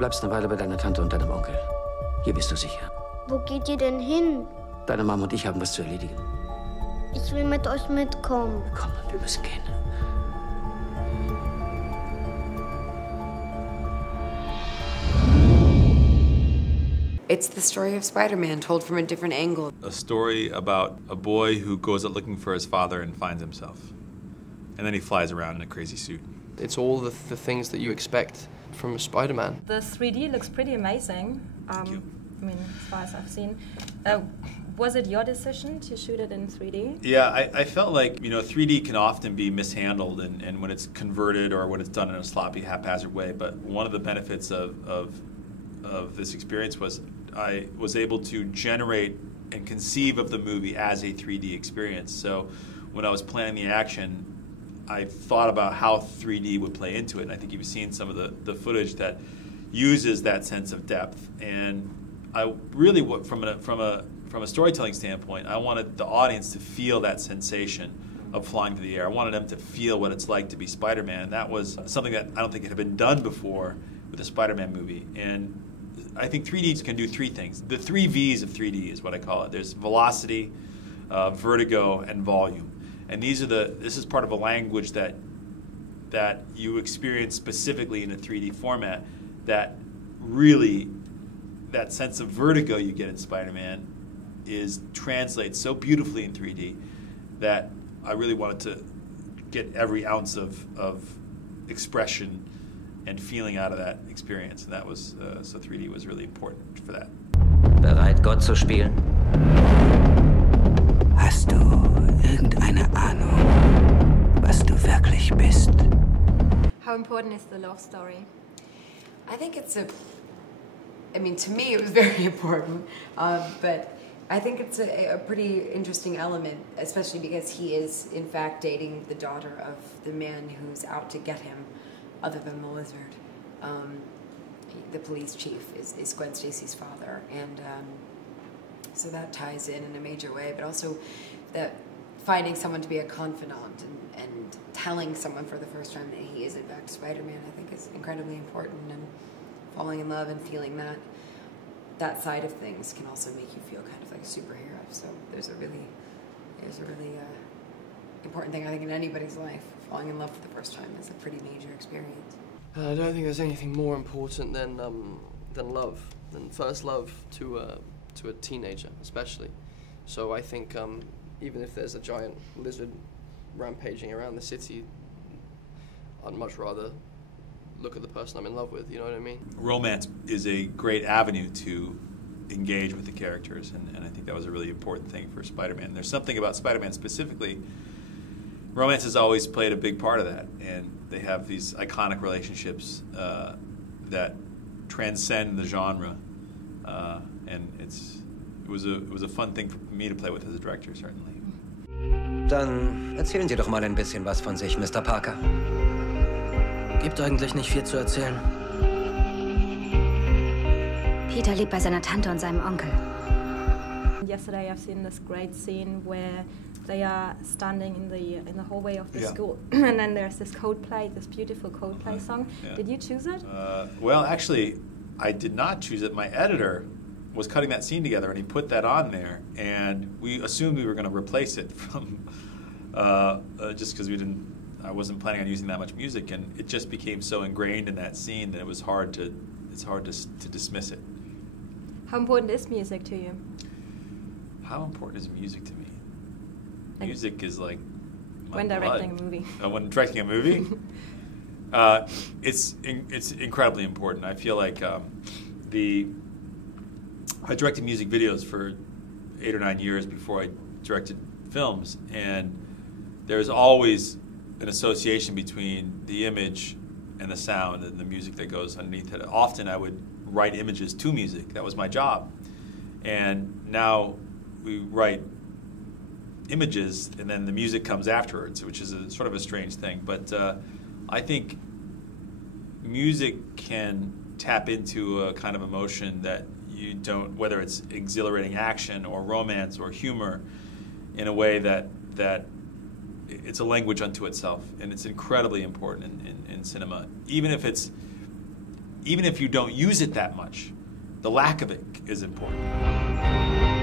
Bleibst eine Weile bei deiner Tante und deinem Onkel. Hier bist du sicher. Wo geht ihr denn hin? Deine Mama und ich haben was zu erledigen. Ich will mit euch mitkommen. Komm, wir müssen gehen. It's the story of Spider-Man told from a different angle. A story about a boy who goes out looking for his father and finds himself. And then he flies around in a crazy suit. It's all the things that you expect from Spider-Man. The 3D looks pretty amazing. Thank you. I mean, as far as I've seen. Was it your decision to shoot it in 3D? Yeah, I felt like, 3D can often be mishandled and when it's converted or when it's done in a sloppy, haphazard way. But one of the benefits of this experience was I was able to generate and conceive of the movie as a 3D experience. So when I was planning the action, I thought about how 3D would play into it. And I think you've seen some of the footage that uses that sense of depth. And I really, from a storytelling standpoint, I wanted the audience to feel that sensation of flying through the air. I wanted them to feel what it's like to be Spider-Man. That was something that I don't think had been done before with a Spider-Man movie. And I think 3D can do three things. The 3 V's of 3D is what I call it. There's velocity, vertigo, and volume. And this is part of a language that you experience specifically in a 3D format that really, that sense of vertigo you get in Spider-Man translates so beautifully in 3D that I really wanted to get every ounce of expression and feeling out of that experience. And that was, so 3D was really important for that. Bereit, Gott zu spielen? Hast du irgendeine Ahnung, was du wirklich bist? How important is the love story? I think to me it was very important, but I think it's a pretty interesting element, especially because he is in fact dating the daughter of the man who's out to get him, other than the lizard. The police chief is Gwen Stacy's father, and so that ties in a major way, but also that finding someone to be a confidant and telling someone for the first time that he is in fact Spider-Man, I think is incredibly important, and falling in love and feeling that side of things can also make you feel kind of like a superhero. So there's a really important thing I think in anybody's life. Falling in love for the first time is a pretty major experience. I don't think there's anything more important than love, than first love to a teenager, especially. So I think even if there's a giant lizard rampaging around the city, I'd much rather look at the person I'm in love with, you know what I mean? Romance is a great avenue to engage with the characters, and I think that was a really important thing for Spider-Man. There's something about Spider-Man specifically. Romance has always played a big part of that, and they have these iconic relationships that transcend the genre, and it was a fun thing for me to play with as a director, certainly. Dann erzählen Sie doch mal ein bisschen was von sich, Mr. Parker. Gibt eigentlich nicht viel zu erzählen. Peter lebt bei seiner Tante und seinem Onkel. Yesterday I've seen this great scene where they are standing in the hallway of the school, and then there's this Coldplay, this beautiful Coldplay song. Yeah. Did you choose it? Well, actually, I did not choose it. My editor was cutting that scene together, and he put that on there, and we assumed we were going to replace it from just because I wasn't planning on using that much music, and it just became so ingrained in that scene that it's hard to dismiss it. How important is music to you? How important is music to me? Music is like when directing a movie. When directing a movie, it's incredibly important. I feel like I directed music videos for 8 or 9 years before I directed films, and there's always an association between the image and the sound and the music that goes underneath it. Often I would write images to music. That was my job. And now we write images and then the music comes afterwards, which is sort of a strange thing. But I think music can tap into a kind of emotion that you don't, whether it's exhilarating action or romance or humor, in a way that it's a language unto itself, and it's incredibly important in cinema. Even if it's even if you don't use it that much, the lack of it is important.